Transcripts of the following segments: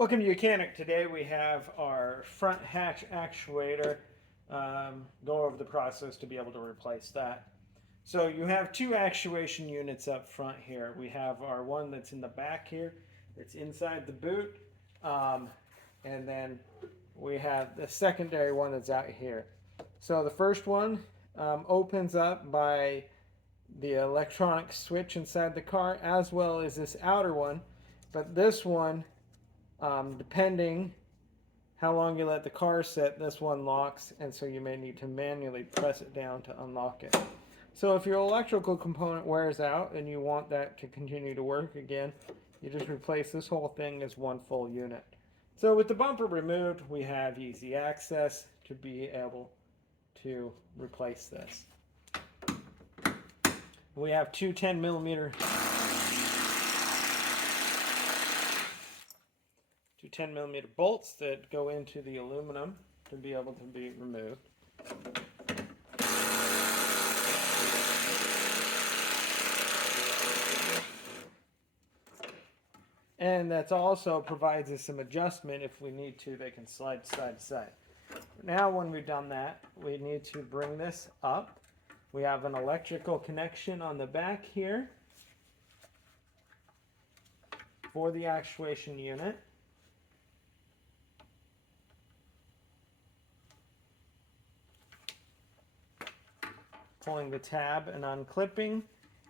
Welcome to Mechanic. Today we have our front hatch actuator. Go over the process to be able to replace that. So you have two actuation units up front here. We have our one that's in the back here, that's inside the boot, and then we have the secondary one that's out here. So the first one opens up by the electronic switch inside the car, as well as this outer one. But this one, depending how long you let the car sit, this one locks, and so you may need to manually press it down to unlock it. So if your electrical component wears out and you want that to continue to work again, you just replace this whole thing as one full unit. So with the bumper removed, we have easy access to be able to replace this. We have two 10mm 10mm bolts that go into the aluminum to be able to be removed. And that also provides us some adjustment if we need to. They can slide side to side. Now when we've done that, we need to bring this up. We have an electrical connection on the back here for the actuation unit. Pulling the tab and unclipping,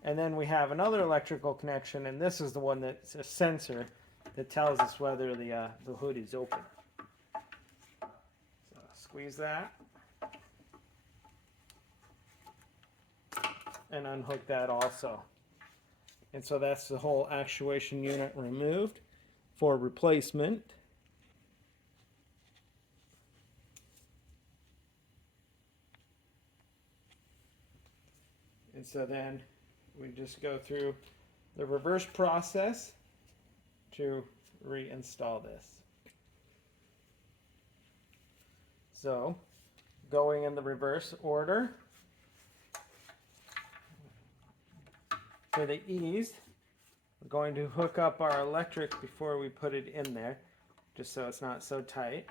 and then we have another electrical connection, and this is the one that's a sensor that tells us whether the hood is open. So squeeze that and unhook that also, and so that's the whole actuation unit removed for replacement. And so then we just go through the reverse process to reinstall this. So going in the reverse order, for the ease, we're going to hook up our electric before we put it in there, just so it's not so tight.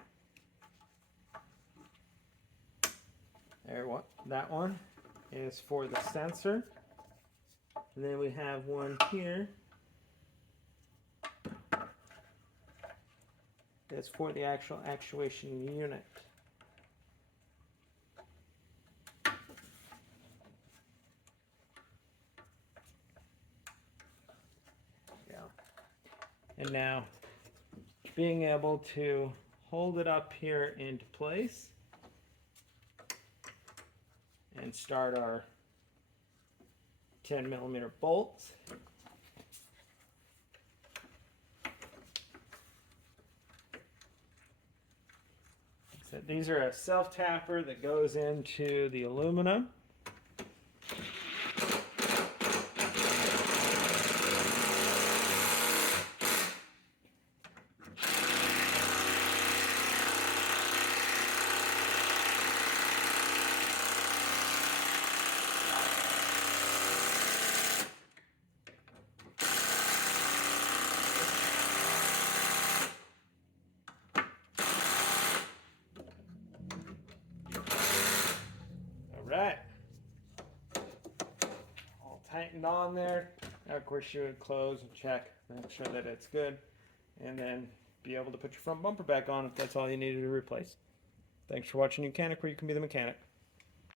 There, that one is for the sensor, and then we have one here that's for the actual actuation unit. Yeah. And now being able to hold it up here into place and start our 10mm bolts. So these are a self-tapper that goes into the aluminum. Right, all tightened on there. Now of course you would close and check, make sure that it's good, and then be able to put your front bumper back on if that's all you needed to replace. Thanks for watching Mechanic, where you can be the mechanic.